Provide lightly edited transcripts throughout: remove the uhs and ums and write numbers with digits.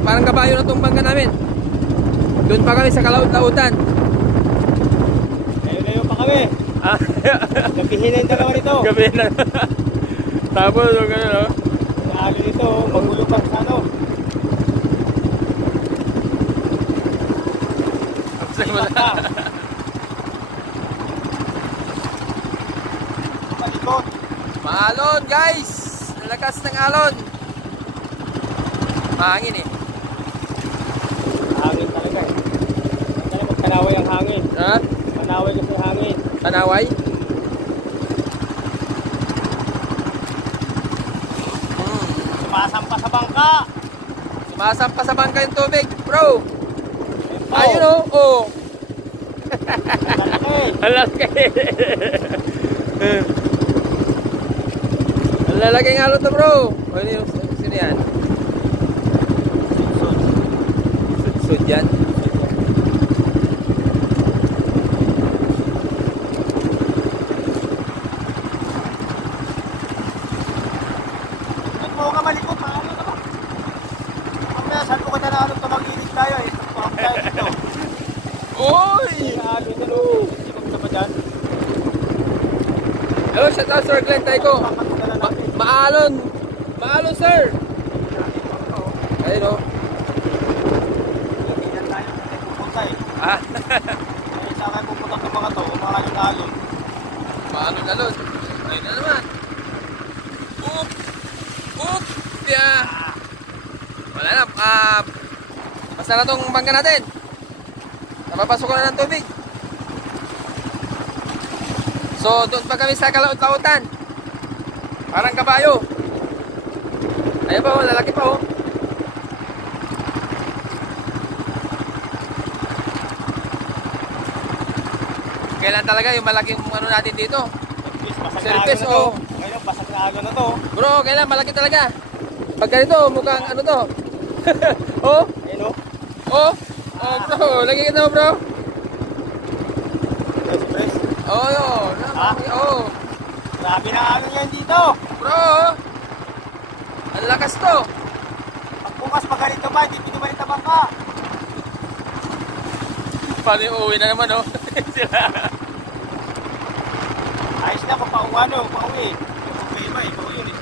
parang kabayo na itong bangka namin. Doon pa kami sa kalaut-lautan. Layo-layo pa kami. Gabihin na yung dalawa nito. Gabihin na. Tapos yung gano'n, no? Naalo nito, magulo pa sa ano. Absent mo na. Palikot. Maalon, guys! Nalakas ng alon. Mahangin eh. Hangin talaga eh. Kaya magkanaway ang hangin. Ha? Kanaway kasi hangin. Kanaway? Sumasampa sa bangka. Sumasampa sa bangka yung tubig, bro. Oh. Ayun o. Oh. Ang lalaki. Ang lalaki ng alon to, bro. Ano yung sino yan? Sud yan. Ba't mo ka malikot? Paano ka ba? Mamaya, saan mo ka na anong tumag-inig tayo eh? Pakap tayo dito. Oy! Grabe na lo. Sino ka ba dyan? Hello, shout out Sir Glenn Taiko. Maalon. Maalon, sir. Ayun o. Labihan tayo. Hindi pupunta eh. Ah. Ay, saan kayo pupunta sa mga to? Umakalon-alon. Maalon-alon. Ayun na naman. Oop! Oop! Yeah. Wala na. Basta na itong bangka natin. Napapasok na ng tubig. So, doon pa kami sa kalaut-lautan. Parang kabayo. Ayun pa, lalaki pa oh. Kailan talaga yung malaking ano natin dito? Surface oh. Ngayon, basag na agad na to. Bro, kailan malaki talaga. Pag ganito, mukhang ano to. Oh, Ayun o. oh. Oh, bro, lagi kita mo, bro. Express. Oh, yun. Oh. Grabe na ano yan dito. Bro, ang lakas to. Pag bukas pag ganito ba, hindi pinumalit ang bangka. Paano yung uwi na naman, oh? Sila. Ayos na, papauwan o, pauwi. Okay ba eh, pauwi yun eh.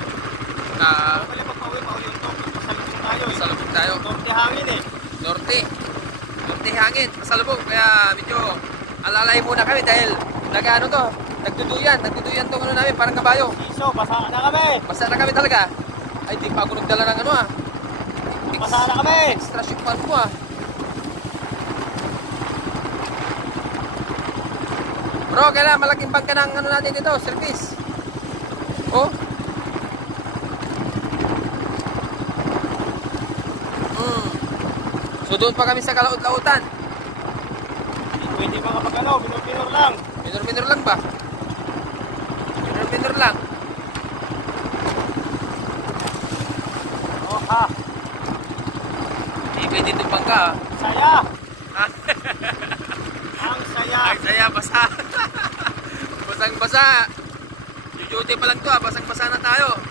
Wala pa pauwi yung to. Pasalubong tayo eh. Pasalubong tayo. Norte hangin eh. Norte. Norte hangin. Pasalubong. Kaya medyo alalay muna kami dahil nag-ano to. Nagduduyan. Nagduduyan tong ano namin. Parang kabayo. Iso, basa na kami. Basta na kami talaga. Ay, di pa ako nagdala ng ano ah. Basa na kami. Extra shipment mo ah. Bro, kailangan malaking bangka ng ano natin dito. Service. Oh. So doon pa kami sa kalaut-lautan. Pwede mga pag-ano, minor-minor lang. Minor-minor lang ba? Minor-minor lang. Oh ha. Hindi pwede itong bangka ah. Saya. Ah. Ang saya. Ang saya, basa. Basang-basa. Yung duty pa lang to ah. Basang-basa na tayo.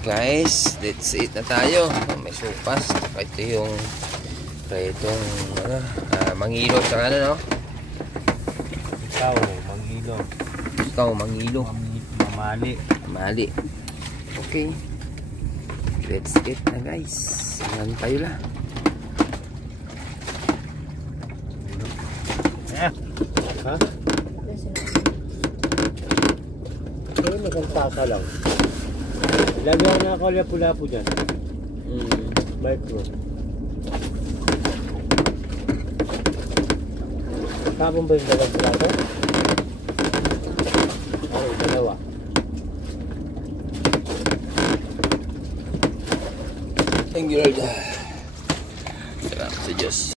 Guys, that's it na tayo. May sopas. Ito yung itong ano, mangilo tsaka ano no? Ikaw, mangilo. Ikaw, mangilo. Mamali. Mali. Okay. That's it na guys. Yan tayo la. Ha? Ito yung isang tasa lang. Lagyan na ako lapu-lapu dyan. Micro. Tapon ba yung dalawang plato? Ay, dalawa. Thank you Lord. Salamat sa Diyos.